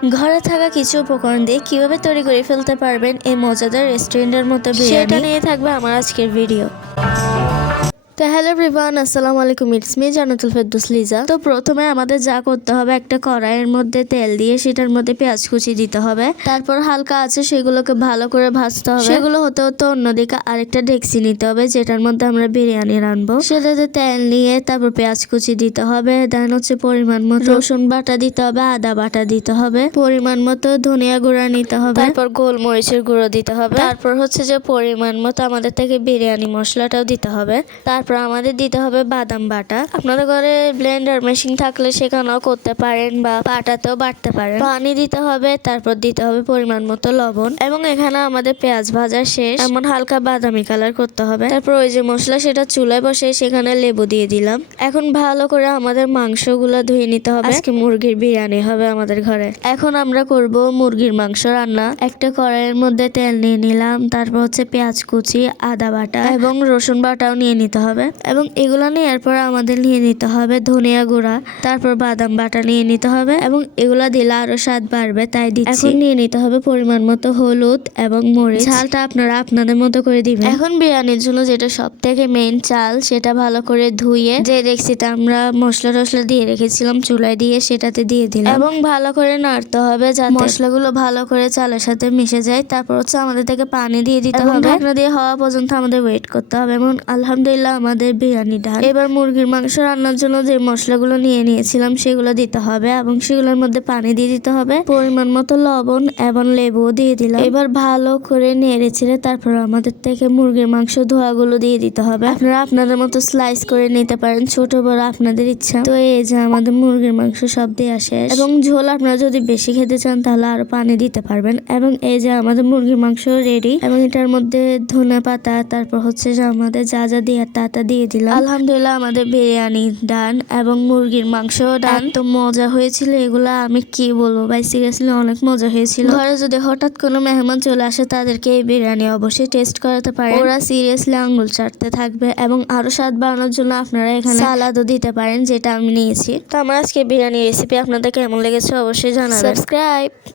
ঘরে থাকা কিছু উপকরণ দিয়ে কিভাবে তৈরি করে ফেলতে পারবেন এই মজাদার রেস্টুরেন্টের মতো বিরিয়ানি, সেটা নিয়ে থাকবে আমার আজকের ভিডিও। তো হ্যালো এভরিওয়ান, আসসালামু আলাইকুম, ইটস মি জান্নাতুল ফেরদৌস লিজা। তো প্রথমে আমাদের যা করতে হবে, একটা কড়াইয়ের মধ্যে তেল দিয়ে সেটার মধ্যে পেঁয়াজ কুচি দিতে হবে। তারপর হালকা আছে সেগুলোকে ভালো করে ভাজতে হবে। সেগুলো হতে হতে অন্যদিকে আরেকটা ডেক্সি নিতে হবে যেটার মধ্যে আমরা বিরিয়ানি রানবো। সেটাতে তেল নিয়ে তারপর পেঁয়াজ কুচি দিতে হবে, দেন হচ্ছে পরিমাণ মতো রসুন বাটা দিতে হবে, আদা বাটা দিতে হবে, পরিমাণ মতো ধনিয়া গুঁড়া নিতে হবে, তারপর গোলমরিচের গুঁড়ো দিতে হবে, তারপর হচ্ছে যে পরিমাণ মতো আমাদের থেকে বিরিয়ানি মশলাটাও দিতে হবে। তারপর আমাদের দিতে হবে বাদাম বাটা। আপনাদের ঘরে ব্লেন্ডার মেশিন থাকলে সেখানেও করতে পারেন বা পাটাতেও বাটতে পারেন। পানি দিতে হবে, তারপর দিতে হবে পরিমাণ মতো লবণ, এবং এখানে আমাদের পেঁয়াজ ভাজা শেষ, এমন হালকা বাদামি কালার করতে হবে। তারপর ওই যে মশলা সেটা চুলায় বসে সেখানে লেবু দিয়ে দিলাম। এখন ভালো করে আমাদের মাংসগুলো ধুয়ে নিতে হবে। আজকে মুরগির বিরিয়ানি হবে আমাদের ঘরে। এখন আমরা করব মুরগির মাংস রান্না। একটা কড়াইয়ের মধ্যে তেল নিয়ে নিলাম, তারপর হচ্ছে পেঁয়াজ কুচি, আদা বাটা এবং রসুন বাটাও নিয়ে নিতে হবে, এবং এগুলো নেওয়ার পর আমাদের নিয়ে নিতে হবে ধনিয়া গুঁড়া, তারপর বাদাম বাটা নিয়ে নিতে হবে, এবং এগুলা দিলে আরো স্বাদ বাড়বে তাই দিচ্ছি। এখন নিয়ে নিতে হবে পরিমাণ মতো হলুদ এবং মরিচ, ঝালটা আপনারা আপনাদের মতো করে দিবেন। এখন বিরিয়ানির জন্য যেটা সব থেকে মেইন চাল, সেটা ভালো করে ধুয়ে যে ডেক্সিতে আমরা মশলা টসলা দিয়ে রেখেছিলাম চুলায় দিয়ে সেটাতে দিয়ে দিলাম, এবং ভালো করে নাড়তে হবে যাতে মশলাগুলো ভালো করে চালের সাথে মিশে যায়। তারপর হচ্ছে আমাদের থেকে পানি দিয়ে দিতে হবে, ঢাকনা দিয়ে হওয়া পর্যন্ত আমাদের ওয়েট করতে হবে। এবং আলহামদুলিল্লাহ আমাদের বিরিয়ানি ডান। এবার মুরগির মাংস রান্নার জন্য যে মশলাগুলো নিয়ে নিয়েছিলাম সেগুলো দিতে হবে, এবং সেগুলোর মধ্যে পানি দিয়ে দিতে হবে, পরিমাণ মতো লবণ এবং লেবু দিয়ে দিলাম। এবার ভালো করে নেড়ে ছেড়ে তারপর আমাদের থেকে মুরগির মাংস ধোয়াগুলো দিয়ে দিতে হবে। আপনারা আপনাদের মতো স্লাইস করে নিতে পারেন, ছোট বড় আপনাদের ইচ্ছা। তো এই যে আমাদের মুরগির মাংস সব দেওয়া শেষ, এবং ঝোল আপনারা যদি বেশি খেতে চান তাহলে আরো পানি দিতে পারবেন। এবং এই যে আমাদের মুরগির মাংস রেডি, এবং এটার মধ্যে ধনে পাতা, তারপর হচ্ছে যে আমাদের যা যা দিয়ে তা দিয়ে দিলাম। আলহামদুলিল্লাহ আমাদের বিরিয়ানি ডান, এবং মুরগির মাংস ডান। তো মজা হয়েছিল এগুলা, আমি কি বলবো ভাই, সিরিয়াসলি অনেক মজা হয়েছিল। ঘরে যদি হঠাৎ কোনো মেহমান চলে আসে তাদেরকে এই বিরিয়ানি অবশ্যই টেস্ট করাতে পারেন, ওরা সিরিয়াসলি আঙ্গুল চাটতে থাকবে। এবং আরো স্বাদ বাড়ানোর জন্য আপনারা এখানে সালাদও দিতে পারেন, যেটা আমি নিয়েছি। তো আমার আজকে বিরিয়ানি রেসিপি আপনাদের কেমন লেগেছে অবশ্যই জানাবেন। সাবস্ক্রাইব।